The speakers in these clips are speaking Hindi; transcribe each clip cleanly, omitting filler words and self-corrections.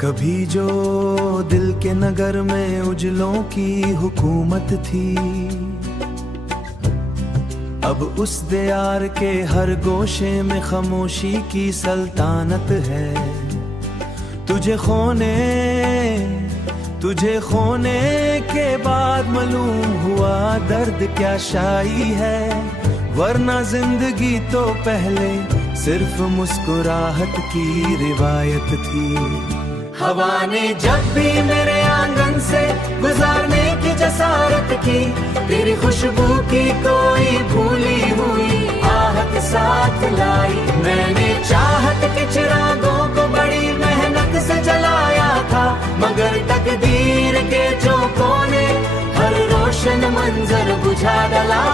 कभी जो दिल के नगर में उजलों की हुकूमत थी, अब उस दीवार के हर गोशे में खामोशी की सल्तानत है। तुझे खोने के बाद मालूम हुआ दर्द क्या शाई है, वरना जिंदगी तो पहले सिर्फ मुस्कुराहट की रिवायत थी। हवा ने जब भी मेरे आंगन से गुजारने की जसारत की, तेरी खुशबू की कोई भूली हुई आहट साथ लाई। मैंने चाहत के चिरागों को बड़ी मेहनत से जलाया था, मगर तकदीर के झोंकों ने हर रोशन मंजर बुझा डाला।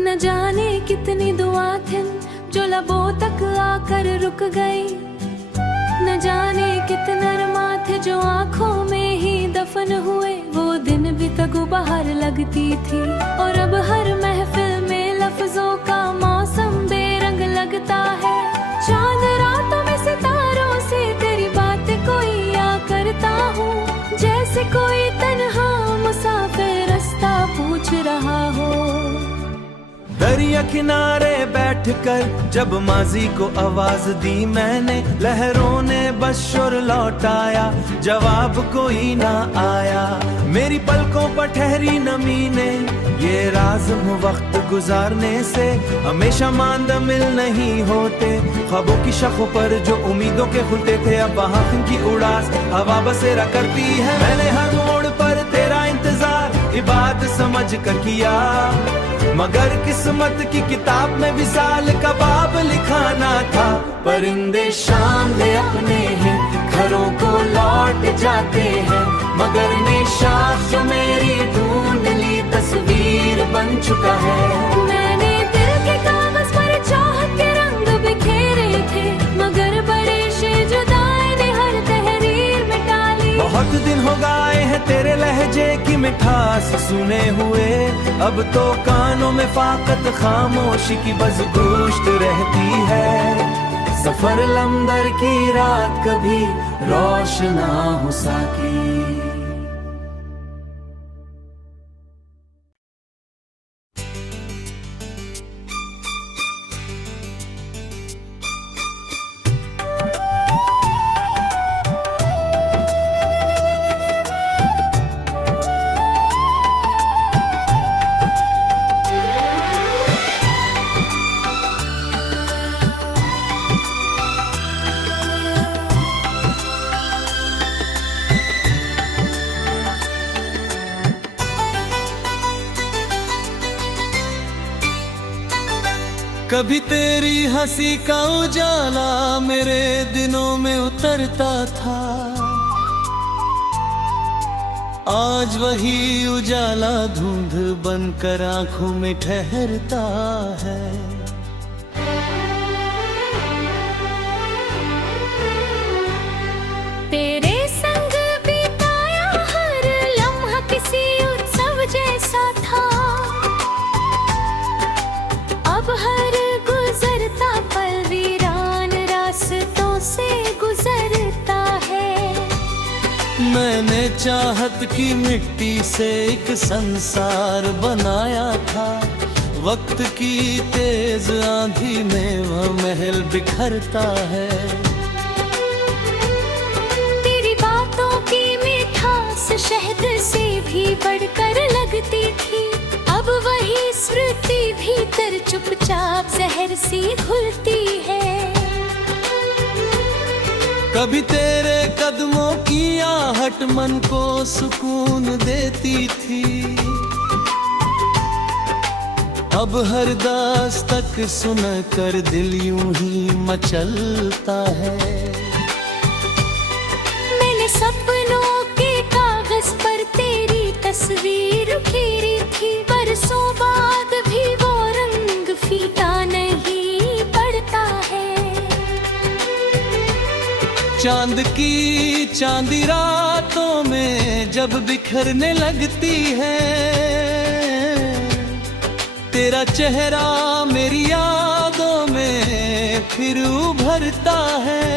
न जाने कितनी दुआ थी जो लबों तक आकर रुक गई, न जाने कितने अरमा थे जो आंखों में ही दफन हुए। वो दिन भी तगु बहार लगती थी, और अब हर महफिल में लफ्जों का मौसम बेरंग लगता है। चांद रातों में सितारों से तेरी बात कोई या करता हूँ, जैसे कोई तन्हा मुसाफिर रास्ता पूछ रहा हो। दरिया किनारे बैठकर जब माजी को आवाज दी मैंने, लहरों ने बस शुर लौटाया, जवाब कोई ना आया। मेरी पलकों पर ठहरी नमी ने ये राज वक्त गुजारने से हमेशा मांदमिल नहीं होते। ख्वाबों की शखों पर जो उम्मीदों के खुलते थे, अब वहाँ की उड़ास हवा बसेरा करती है। मैंने हर मोड़ पर तेरा इंतजार इबादत समझ कर किया, मगर किस्मत की किताब में विसाल का बाब लिखाना था। परिंदे शाम ले अपने हैं घरों को लौट जाते हैं, मगर निशान जो मेरी ढूंढ ली तस्वीर बन चुका है। मैंने दिल के कागज पर चाहत के रंग बिखेरे थे, मगर बड़े से जुदाई ने हर तहरीर मिटा ली। बहुत दिन हो गए हैं तेरे लहजे की मिठास सुने हुए, अब तो कानों में फाकत खामोशी की बज़गोश्त रहती है। सफर लंदर की रात कभी रोशना हो सकी। कभी तेरी हंसी का उजाला मेरे दिनों में उतरता था, आज वही उजाला धुंध बनकर आंखों में ठहरता है। तेरे संग बिताया हर लम्हा किसी उत्सव जैसा था, अब हर गुजरता पल वीरान रास्तों से गुजरता है। मैंने चाहत की मिट्टी से एक संसार बनाया था, वक्त की तेज आंधी में वह महल बिखरता है। तेरी बातों की मिठास शहद से भी बढ़कर लगती थी, अब वही स्मृति भीतर चुपचाप जहर सी घुलती है। कभी तेरे कदमों की आहट मन को सुकून देती थी, अब हर दास्तक सुनकर दिल यूं ही मचलता है। मैंने सपनों के कागज पर तेरी तस्वीर उकेरी थी, बरसों बाद भी वो रंग फीका नहीं पड़ता है। चांद की चांदी रातों में जब बिखरने लगती है, तेरा चेहरा मेरी यादों में फिर उभरता है,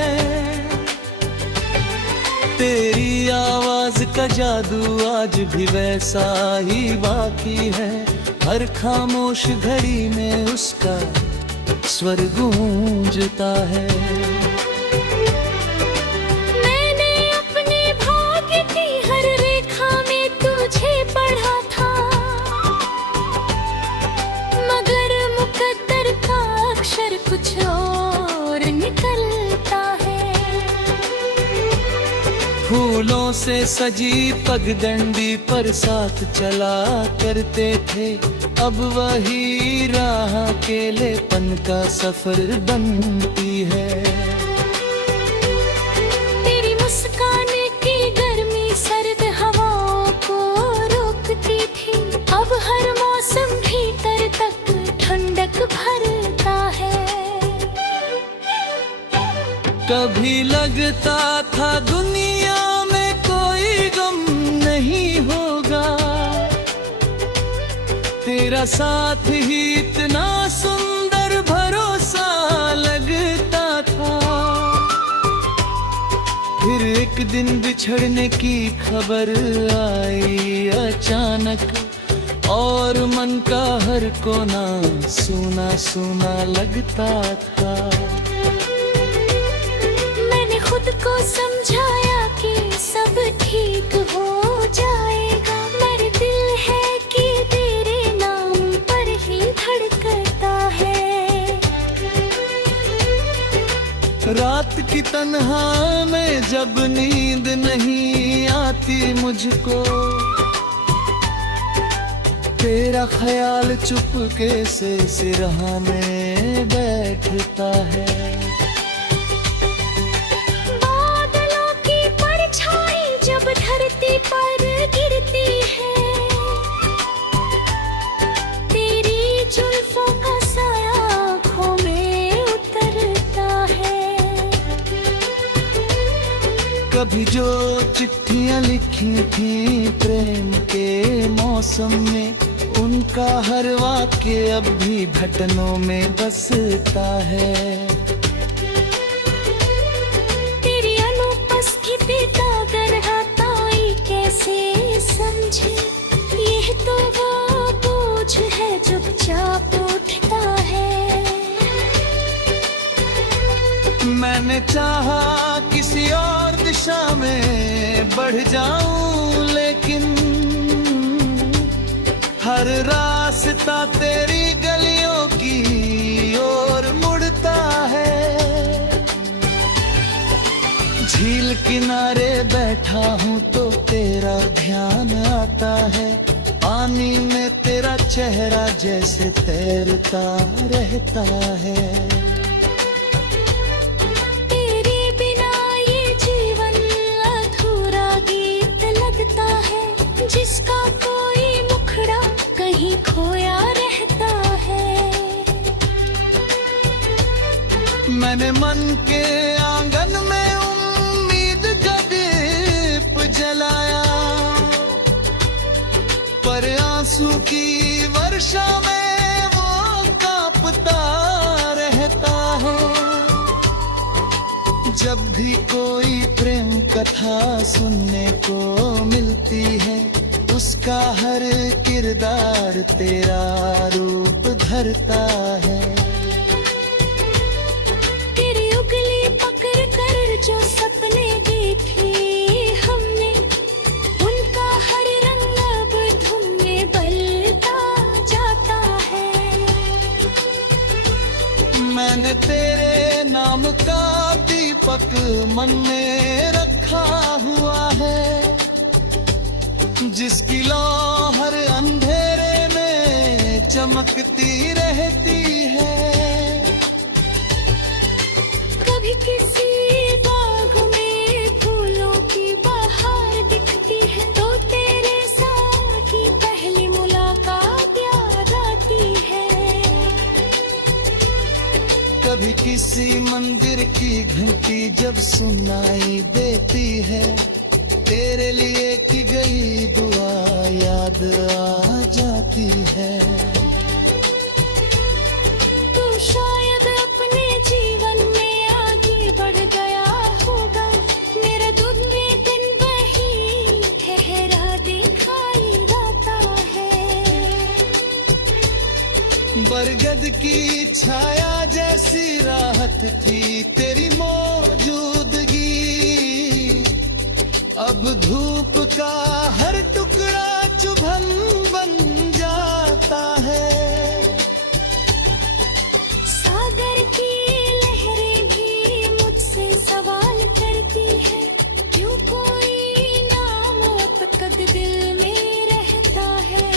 तेरी आवाज का जादू आज भी वैसा ही बाकी है, हर खामोश घड़ी में उसका स्वर गूंजता है। मैंने अपने भाग्य की हर रेखा में तुझे पढ़ा था, मगर मुकद्दर का अक्षर कुछ और निकलता है। फूलों से सजी पगडंडी पर साथ चला करते थे, अब वही राह अकेलेपन का सफर बनती है। तेरी मुस्कान की गर्मी सर्द हवाओं को रोकती थी, अब हर मौसम भीतर तक ठंडक भरता है। कभी लगता था दुनिया में कोई गम नहीं होगा, तेरा साथ ही इतना सुंदर भरोसा लगता था। फिर एक दिन बिछड़ने की खबर आई अचानक, और मन का हर कोना सूना सूना लगता था। मैंने खुद को समझाया कि सब ठीक हो जाएगा, मेरे दिल है कि तेरे नाम पर ही धड़कता है। रात की तन्हा में जब नींद नहीं आती मुझको, तेरा ख्याल चुपके से सिरहाने बैठता है। बादलों की परछाई जब धरती पर गिरती है, तेरी जुल्फों का साया आँखों में उतरता है। कभी जो चिट्ठियां लिखी थी प्रेम के मौसम में, उनका हर वाक्य अब भी घटनों में बसता है। तेरी अनुपस्थिति का गहराई कैसे समझे, यह तो वो बोझ है चुपचाप उठता है। मैंने चाहा किसी और दिशा में बढ़ जाऊं, लेकिन हर रास्ता तेरी गलियों की ओर मुड़ता है। झील किनारे बैठा हूँ तो तेरा ध्यान आता है, पानी में तेरा चेहरा जैसे तैरता रहता है। तेरे बिना ये जीवन अधूरा गीत लगता है, जिसका कोई मुखड़ा कहीं खोया रहता है। मैंने मन के आंगन में उम्मीद का दीप जलाया, पर आंसू की वर्षा में वो कांपता रहता है। जब भी कोई प्रेम कथा सुनने को मिलती है, उसका हर किरदार तेरा रूप धरता है। तेरी उंगली पकड़ कर जो सपने देखे हमने, उनका हर रंग अब धुन में बदलता जाता है। मैंने तेरे नाम का दीपक मन में रखा हुआ है, जिसकी लौ हर अंधेरे में चमकती रहती है। कभी किसी बाग में फूलों की बहार दिखती है, तो तेरे साथ की पहली मुलाकात याद आती है। कभी किसी मंदिर की घंटी जब सुनाई देती है, तेरे लिए की गई दुआ याद आ जाती है। बरगद की छाया जैसी राहत थी तेरी मौजूदगी। अब धूप का हर टुकड़ा चुभन बन जाता है। सागर की लहरें भी मुझसे सवाल करती है, क्यों कोई नाम अब तक दिल में रहता है।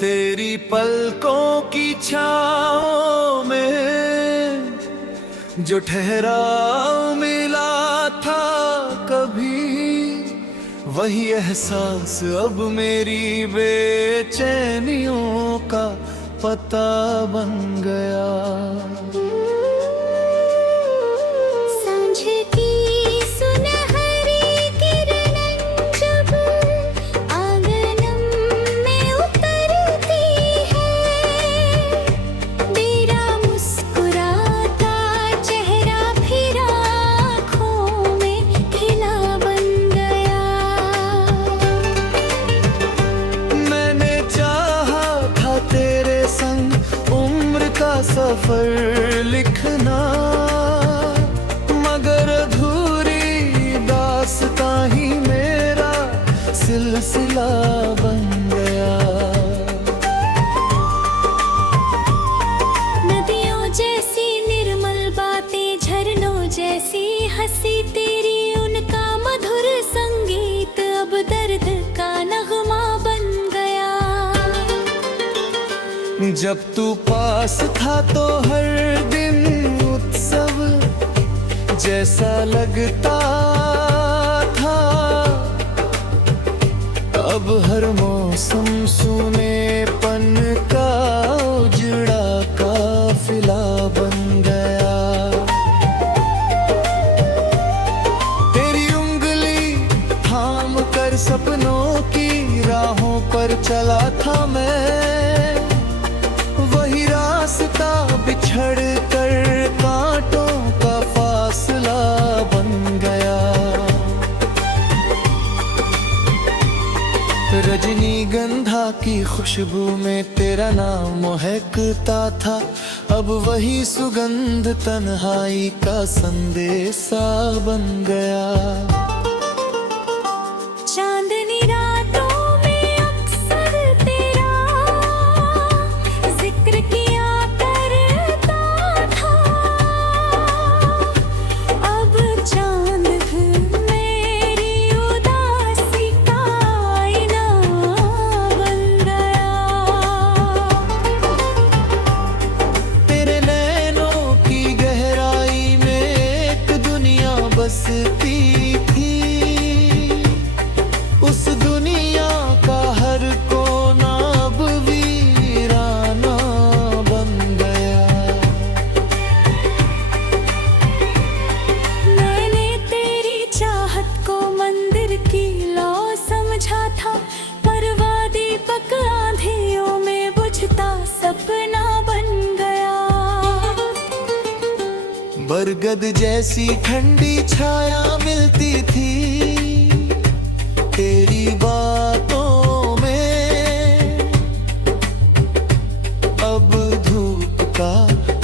तेरी पलकों की छाओं में जो ठहराव मिला था कभी, वही एहसास अब मेरी बेचैनियों का पता बन गया। सांझ की सुनहरी किरणें जब आंगन में उतरती है, मेरा मुस्कुराता चेहरा फिर आँखों में खिला बन गया। मैंने चाहा था तेरे संग उम्र का सफर लिखना, मगर अधूरी दास्तां ही मेरा सिलसिला बन गया। नदियों जैसी निर्मल बातें, झरनों जैसी हंसी तेरी, उनका मधुर संगीत अब दर्द का नगमा बन गया। जब तू पास था तो हर दिन उत्सव जैसा लगता था, अब हर मौसम सूनेपन का उजड़ा काफिला बन गया। तेरी उंगली थाम कर सपनों की राहों पर चला था मैं, वही रास्ता बिछड़ कर कांटों का फासला बन गया। रजनीगंधा की खुशबू में तेरा नाम महकता था, अब वही सुगंध तन्हाई का संदेशा बन गया। चांदनी रातों में अक्सर तेरा जिक्र किया करता था, अब चांद मेरी उदासी का आईना बन गया। तेरे नैनों की गहराई में एक दुनिया बसती थी, उस दुनिया का हर कोना अब वीराना बन गया। मैंने तेरी चाहत को मंदिर की लौ समझा था, पर दीपक आंधियों में बुझता सपना बन गया। बरगद जैसी ठंडी छाया मिलती थी तेरी बातों में, अब धूप का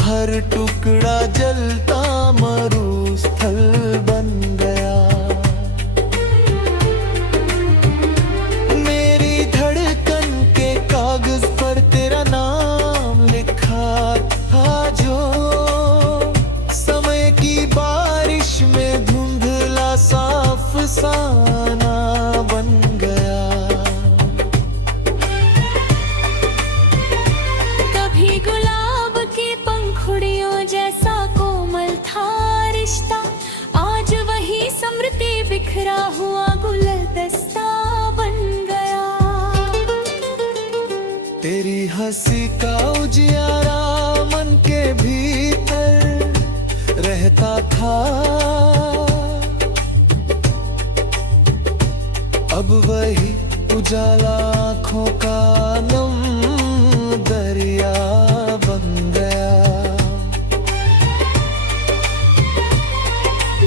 हर टुकड़ा जलता मरुस्थल बन गया। मेरी धड़कन के कागज पर तेरा नाम लिखा था, जो समय की बारिश में धुंधला सा अफसाना बन गया। कभी गुलाब की पंखुड़ियों जैसा कोमल था रिश्ता, आज वही स्मृति बिखरा हुआ गुलदस्ता बन गया। तेरी हंसी का उजियारा मन के भीतर रहता था, अब वही उजाला आँखों का नम दरिया बन गया।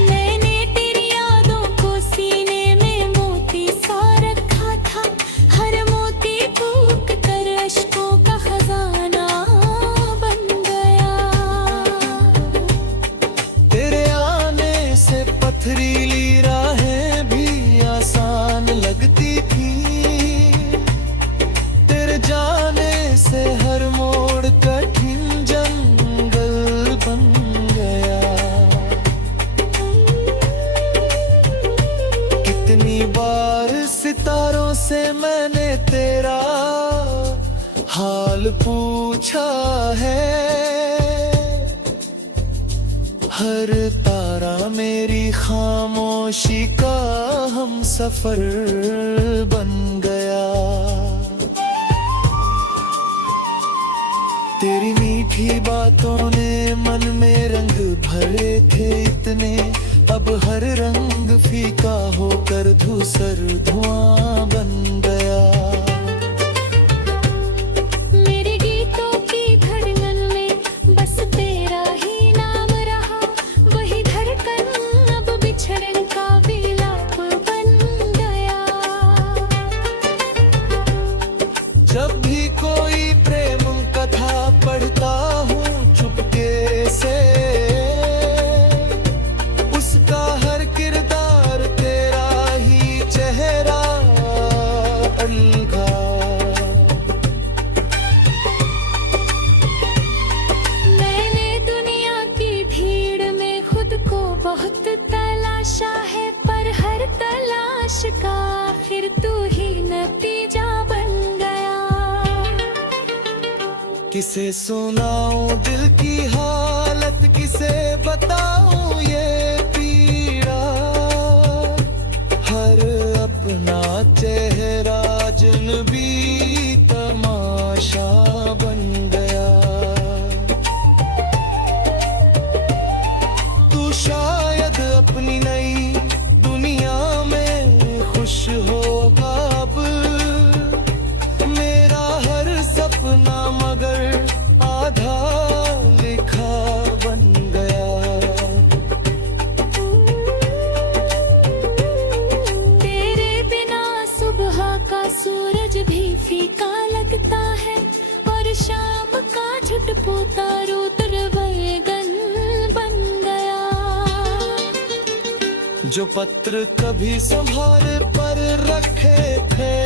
मैंने तेरी यादों को सीने में मोती सा रखा था, हर मोती फूंक कर अश्कों का खजाना बन गया। तेरे आने से पथरीली राहें भी आसान लगती थी, तेरे जाने से हर मोड़ कठिन जंगल बन गया। कितनी बार सितारों से मैंने तेरा हाल पूछा है, हर तारा मेरी खामोशी का हम सफर बन गया। तेरी मीठी बातों ने मन में रंग भरे थे इतने, अब हर रंग फीका होकर धूसर धुआं बन गया। मेरे गीतों की धड़कन में बस तेरा ही नाम रहा, वही धड़कन अब बिछड़न का विलाप बन गया। जब भी कोई प्रेम कथा पढ़ता हूँ चुपके से, उसका हर किरदार तेरा ही चेहरा अलगा। मैंने दुनिया की भीड़ में खुद को बहुत तलाशा है, पर हर तलाश का फिर तू ही नतीजा बन गया। किसे सुनाऊं दिल की हालत, किसे बताऊं ये पीड़ा, हर अपना चेहरा अजनबी तमाशा बन गया। तू शायद अपनी नई दुनिया में खुश होगा अब, मेरा हर सपना मगर आधा लिखा बन गया। तेरे बिना सुबह का सूरज भी फीका लगता है, और शाम का झुटपोता रुद्र बैगन बन गया। जो पत्र कभी संभाले पर रखे थे